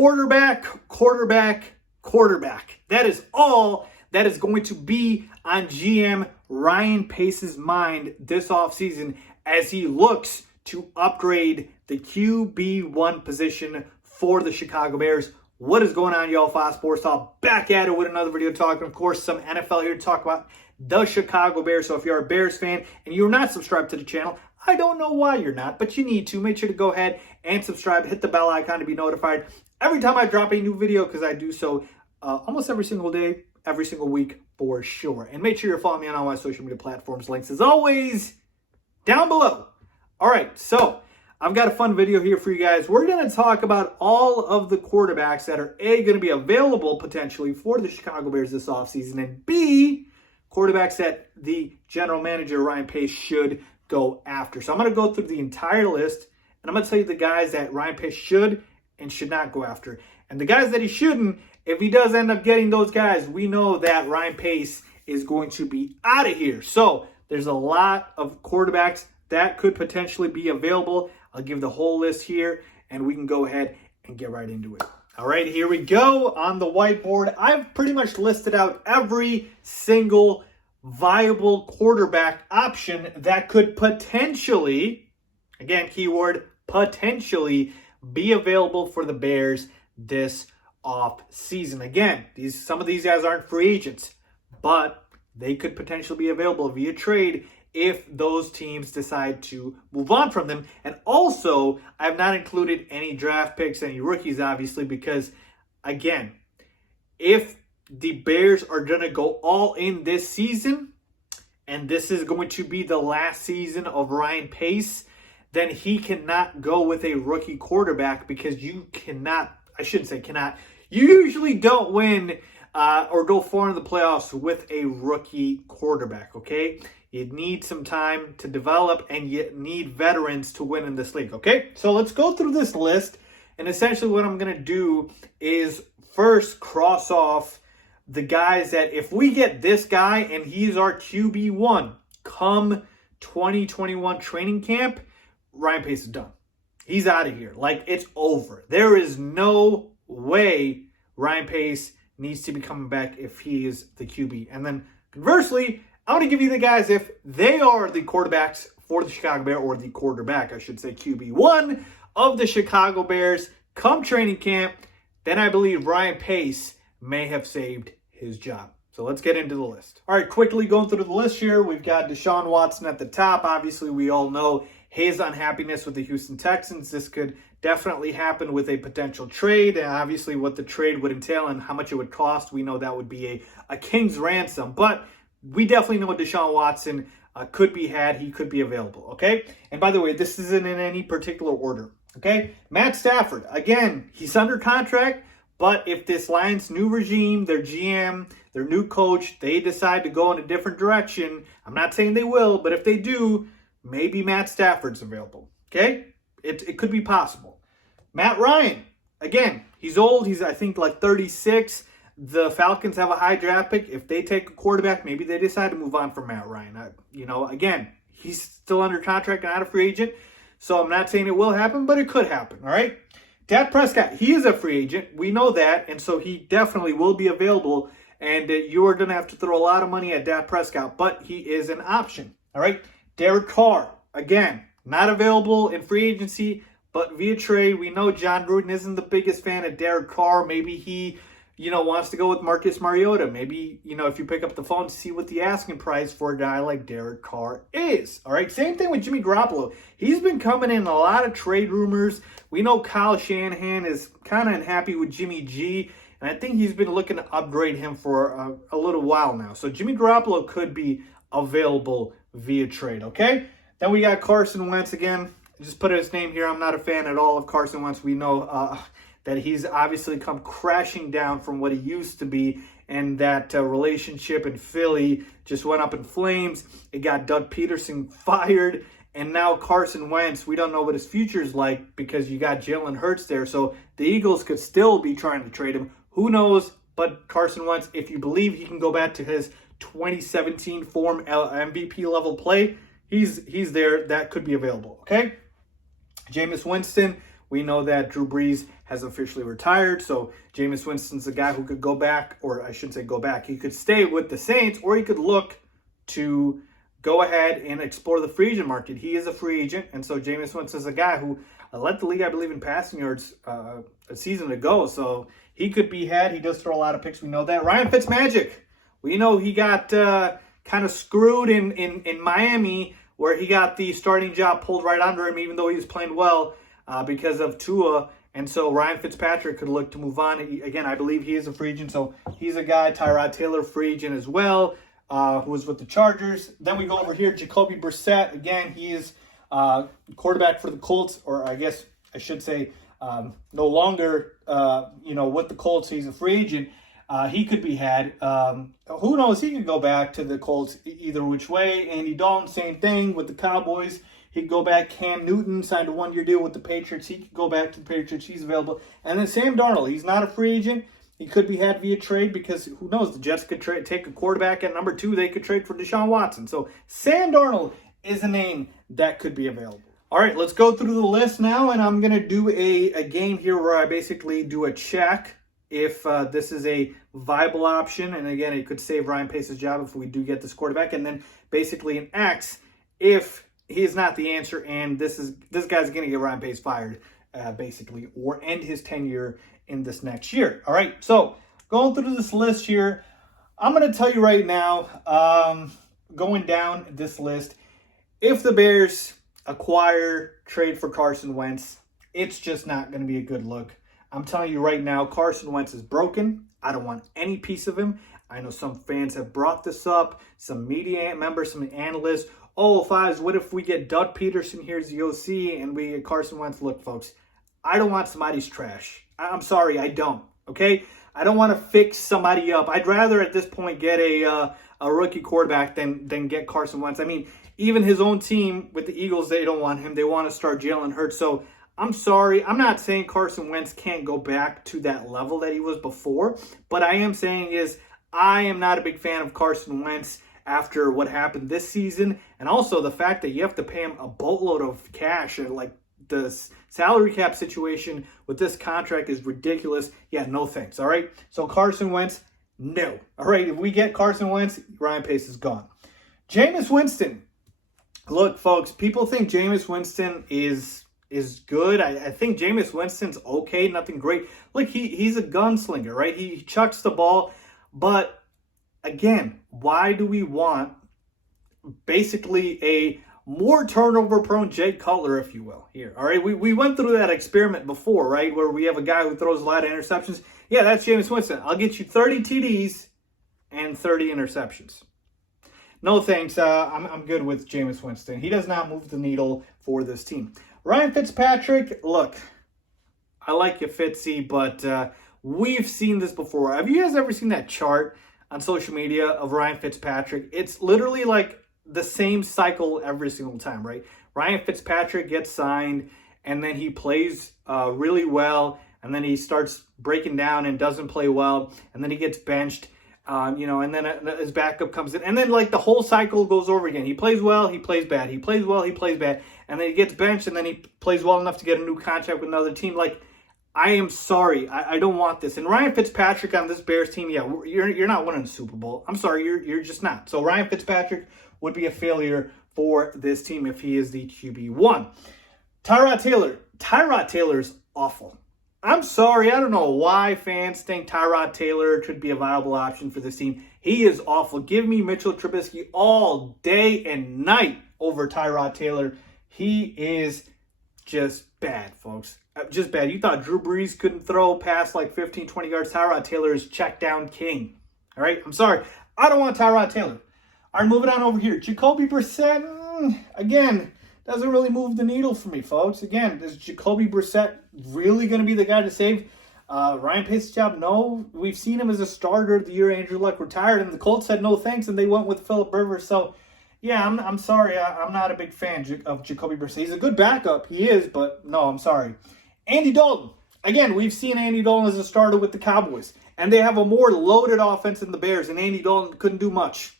quarterback, quarterback, quarterback. That is all that is going to be on GM Ryan Pace's mind this offseason as he looks to upgrade the QB1 position for the Chicago Bears. What is going on, y'all? Faiz Sports Talk back at it with another video talking, of course, some NFL here to talk about the Chicago Bears. So if you're a Bears fan and you're not subscribed to the channel, I don't know why you're not, but you need to. Make sure to go ahead and subscribe. Hit the bell icon to be notified every time I drop a new video, because I do so almost every single day, every single week for sure. And make sure you're following me on all my social media platforms. Links, as always, down below. All right, so I've got a fun video here for you guys. We're going to talk about all of the quarterbacks that are A, going to be available potentially for the Chicago Bears this offseason, and B, quarterbacks that the general manager, Ryan Pace, should go after. So I'm going to go through the entire list, and I'm going to tell you the guys that Ryan Pace should and should not go after. And the guys that he shouldn't, if he does end up getting those guys, we know that Ryan Pace is going to be out of here. So there's a lot of quarterbacks that could potentially be available. I'll give the whole list here, and we can go ahead and get right into it. All right, here we go on the whiteboard. I've pretty much listed out every single viable quarterback option that could potentially, again, keyword, potentially be available for the Bears this off season. Again, some of these guys aren't free agents, but they could potentially be available via trade if those teams decide to move on from them. And also, I've not included any draft picks, any rookies, obviously, because, again, if the Bears are going to go all in this season, and this is going to be the last season of Ryan Pace, then he cannot go with a rookie quarterback, because you cannot, I shouldn't say cannot, you usually don't win or go far in the playoffs with a rookie quarterback, okay? You need some time to develop, and you need veterans to win in this league, okay? So let's go through this list, and essentially what I'm going to do is first cross off the guys that if we get this guy and he's our QB1 come 2021 training camp, Ryan Pace is done. He's out of here. Like, it's over. There is no way Ryan Pace needs to be coming back if he is the QB. And then conversely, I want to give you the guys if they are the quarterbacks for the Chicago Bears, or the quarterback, I should say, QB1 of the Chicago Bears come training camp, then I believe Ryan Pace may have saved his job. So let's get into the list. All right, quickly going through the list here. We've got Desean Watson at the top. Obviously, we all know his unhappiness with the Houston Texans. This could definitely happen with a potential trade. And obviously, what the trade would entail and how much it would cost, we know that would be a king's ransom. But we definitely know Desean Watson could be had. He could be available, okay? And by the way, this isn't in any particular order, okay? Matt Stafford, again, he's under contract. But if this Lions' new regime, their GM, their new coach, they decide to go in a different direction, I'm not saying they will, but if they do, maybe Matt Stafford's available, okay? It could be possible. Matt Ryan, again, he's old. He's, I think, like 36. The Falcons have a high draft pick. If they take a quarterback, maybe they decide to move on from Matt Ryan. Again, he's still under contract and not a free agent, so I'm not saying it will happen, but it could happen, all right? Dak Prescott, he is a free agent. We know that, and so he definitely will be available, and you are going to have to throw a lot of money at Dak Prescott, but he is an option, all right? Derek Carr, again, not available in free agency, but via trade. We know John Gruden isn't the biggest fan of Derek Carr. Maybe he, wants to go with Marcus Mariota. Maybe, if you pick up the phone to see what the asking price for a guy like Derek Carr is. All right, same thing with Jimmy Garoppolo. He's been coming in a lot of trade rumors. We know Kyle Shanahan is kind of unhappy with Jimmy G, and I think he's been looking to upgrade him for a little while now. So Jimmy Garoppolo could be available via trade, okay? Then we got Carson Wentz again. Just put his name here. I'm not a fan at all of Carson Wentz. We know that he's obviously come crashing down from what he used to be, and that relationship in Philly just went up in flames. It got Doug Peterson fired, and now Carson Wentz, we don't know what his future is like because you got Jalen Hurts there, so the Eagles could still be trying to trade him. Who knows? But Carson Wentz, if you believe he can go back to his 2017 form MVP level play, he's there. That could be available, okay? Jameis Winston, we know that Drew Brees has officially retired. So Jameis Winston's a guy who could go back, or I shouldn't say go back. He could stay with the Saints, or he could look to go ahead and explore the free agent market. He is a free agent, and so Jameis Winston is a guy who led the league, I believe, in passing yards a season ago. So he could be had. He does throw a lot of picks. We know that. Ryan Fitzmagic. We know he got kind of screwed in Miami, where he got the starting job pulled right under him, even though he was playing well because of Tua. And so Ryan Fitzpatrick could look to move on. Again, I believe he is a free agent, so he's a guy. Tyrod Taylor, free agent as well, who was with the Chargers. Then we go over here, Jacoby Brissette. Again, he is quarterback for the Colts, or I guess I should say no longer with the Colts. He's a free agent. He could be had. Who knows? He could go back to the Colts either which way. Andy Dalton, same thing with the Cowboys. He could go back. Cam Newton signed a one-year deal with the Patriots. He could go back to the Patriots. He's available. And then Sam Darnold. He's not a free agent. He could be had via trade because who knows? The Jets could take a quarterback at number 2. They could trade for Desean Watson. So Sam Darnold is a name that could be available. All right, let's go through the list now, and I'm going to do a game here where I basically do a check if this is a viable option. And again, it could save Ryan Pace's job if we do get this quarterback. And then basically an X if he is not the answer and this guy's going to get Ryan Pace fired, basically, or end his tenure in this next year. All right, so going through this list here, I'm going to tell you right now, going down this list, if the Bears acquire, trade for Carson Wentz, it's just not going to be a good look. I'm telling you right now, Carson Wentz is broken. I don't want any piece of him. I know some fans have brought this up, some media members, some analysts. Oh, Faiz, what if we get Doug Peterson here as the OC and we get Carson Wentz? Look, folks, I don't want somebody's trash. I'm sorry, I don't, okay? I don't want to fix somebody up. I'd rather at this point get a rookie quarterback than get Carson Wentz. I mean, even his own team with the Eagles, they don't want him. They want to start Jalen Hurts. So I'm sorry. I'm not saying Carson Wentz can't go back to that level that he was before. But I am saying is I am not a big fan of Carson Wentz after what happened this season. And also the fact that you have to pay him a boatload of cash. And like the salary cap situation with this contract is ridiculous. Yeah, no thanks. All right. So Carson Wentz, no. All right. If we get Carson Wentz, Ryan Pace is gone. Jameis Winston. Look, folks, people think Jameis Winston is good. I think Jameis Winston's okay, nothing great. Look, he's a gunslinger, right? He chucks the ball. But again, why do we want basically a more turnover-prone Jay Cutler, if you will, here? All right, we went through that experiment before, right, where we have a guy who throws a lot of interceptions. Yeah, that's Jameis Winston. I'll get you 30 TDs and 30 interceptions. No thanks. I'm good with Jameis Winston. He does not move the needle for this team. Ryan Fitzpatrick, look, I like you, Fitzy, but we've seen this before. Have you guys ever seen that chart on social media of Ryan Fitzpatrick? It's literally like the same cycle every single time, right? Ryan Fitzpatrick gets signed, and then he plays really well, and then he starts breaking down and doesn't play well, and then he gets benched. And then his backup comes in. And then, like, the whole cycle goes over again. He plays well, he plays bad. He plays well, he plays bad. And then he gets benched, and then he plays well enough to get a new contract with another team. Like, I am sorry. I don't want this. And Ryan Fitzpatrick on this Bears team, yeah, you're not winning the Super Bowl. I'm sorry, you're just not. So Ryan Fitzpatrick would be a failure for this team if he is the QB1. Tyrod Taylor. Tyrod Taylor's awful. I'm sorry, I don't know why fans think Tyrod Taylor could be a viable option for this team. He is awful. Give me Mitchell Trubisky all day and night over Tyrod Taylor. He is just bad, folks. Just bad. You thought Drew Brees couldn't throw past like 15, 20 yards. Tyrod Taylor is check down king. All right, I'm sorry. I don't want Tyrod Taylor. All right, moving on over here. Jacoby Brissette, again, doesn't really move the needle for me, folks. Again, is Jacoby Brissette really going to be the guy to save Ryan Pace's job? No. We've seen him as a starter the year Andrew Luck retired, and the Colts said no thanks, and they went with Phillip Rivers. So, yeah, I'm sorry. I'm not a big fan of Jacoby Brissett. He's a good backup. He is, but no, I'm sorry. Andy Dalton. Again, we've seen Andy Dalton as a starter with the Cowboys, and they have a more loaded offense than the Bears, and Andy Dalton couldn't do much.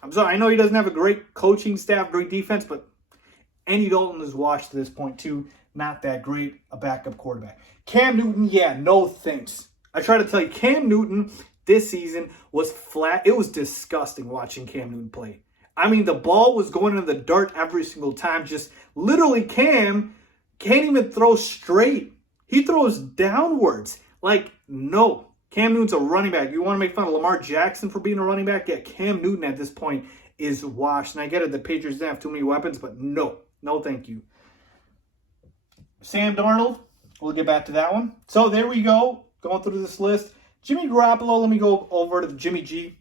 I'm sorry. I know he doesn't have a great coaching staff, great defense, but Andy Dalton is washed to this point too. not that great a backup quarterback. Cam Newton, yeah, no thanks. I try to tell you, Cam Newton this season was flat. It was disgusting watching Cam Newton play. I mean, the ball was going into the dirt every single time. Just literally, Cam can't even throw straight. He throws downwards. Like, no. Cam Newton's a running back. You want to make fun of Lamar Jackson for being a running back? Yeah, Cam Newton at this point is washed. And I get it, the Patriots didn't have too many weapons, but no. No, thank you. Sam Darnold, we'll get back to that one. So there we go, going through this list. Jimmy Garoppolo, let me go over to Jimmy G.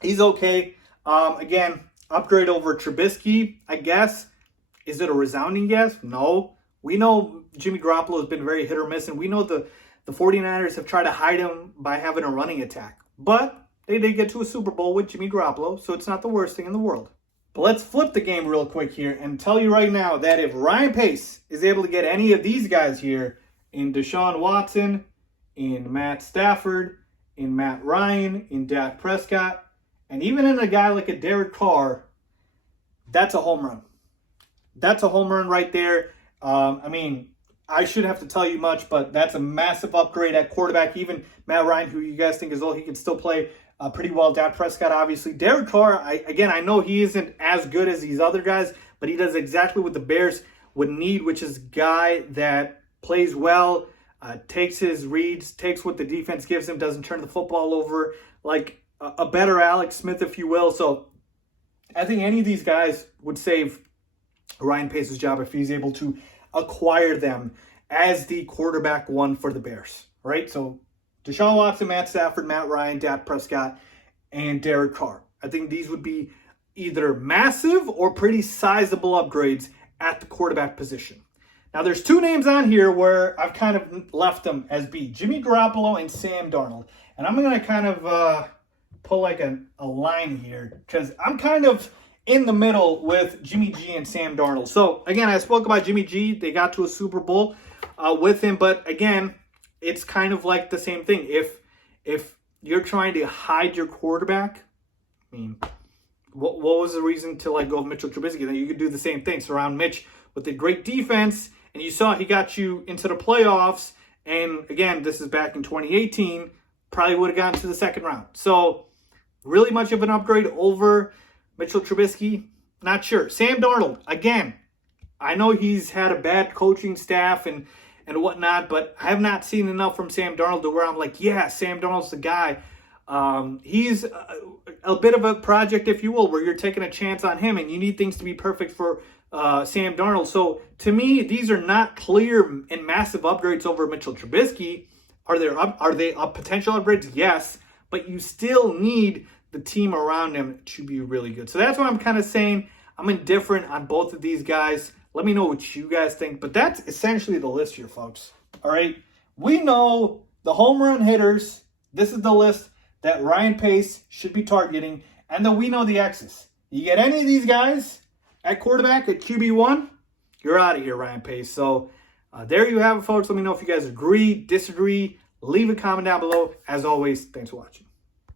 He's okay. Again, upgrade over Trubisky, I guess. Is it a resounding yes? No. We know Jimmy Garoppolo has been very hit or miss, and we know the 49ers have tried to hide him by having a running attack. But they did get to a Super Bowl with Jimmy Garoppolo, so it's not the worst thing in the world. But let's flip the game real quick here and tell you right now that if Ryan Pace is able to get any of these guys here in Desean Watson, in Matt Stafford, in Matt Ryan, in Dak Prescott, and even in a guy like a Derek Carr, that's a home run. That's a home run right there. I mean, I shouldn't have to tell you much, but that's a massive upgrade at quarterback. Even Matt Ryan, who you guys think is old, he can still play pretty well. Dak Prescott, obviously. Derek Carr, I know he isn't as good as these other guys, but he does exactly what the Bears would need, which is a guy that plays well, takes his reads, takes what the defense gives him, doesn't turn the football over, like a better Alex Smith, if you will. So I think any of these guys would save Ryan Pace's job if he's able to acquire them as the quarterback one for the Bears, right? So Desean Watson, Matt Stafford, Matt Ryan, Dak Prescott, and Derek Carr. I think these would be either massive or pretty sizable upgrades at the quarterback position. Now, there's two names on here where I've kind of left them as B. Jimmy Garoppolo and Sam Darnold. And I'm going to kind of pull like a line here because I'm kind of in the middle with Jimmy G and Sam Darnold. So, again, I spoke about Jimmy G. They got to a Super Bowl with him. But, again, it's kind of like the same thing. If you're trying to hide your quarterback, I mean, what was the reason to go with Mitchell Trubisky? Then you could do the same thing. Surround Mitch with a great defense, and you saw he got you into the playoffs. And again, this is back in 2018. Probably would have gotten to the second round. So, really much of an upgrade over Mitchell Trubisky? Not sure. Sam Darnold, again, I know he's had a bad coaching staff and whatnot, but I have not seen enough from Sam Darnold to where I'm like, yeah, Sam Darnold's the guy. He's a bit of a project, if you will, where you're taking a chance on him, and you need things to be perfect for Sam Darnold. So, to me, these are not clear and massive upgrades over Mitchell Trubisky. Are they potential upgrades? Yes, but you still need the team around him to be really good. So that's why I'm kind of saying I'm indifferent on both of these guys. Let me know what you guys think. But that's essentially the list here, folks. All right. We know the home run hitters. This is the list that Ryan Pace should be targeting. And then we know the X's. You get any of these guys at quarterback, at QB1, you're out of here, Ryan Pace. So there you have it, folks. Let me know if you guys agree, disagree. Leave a comment down below. As always, thanks for watching.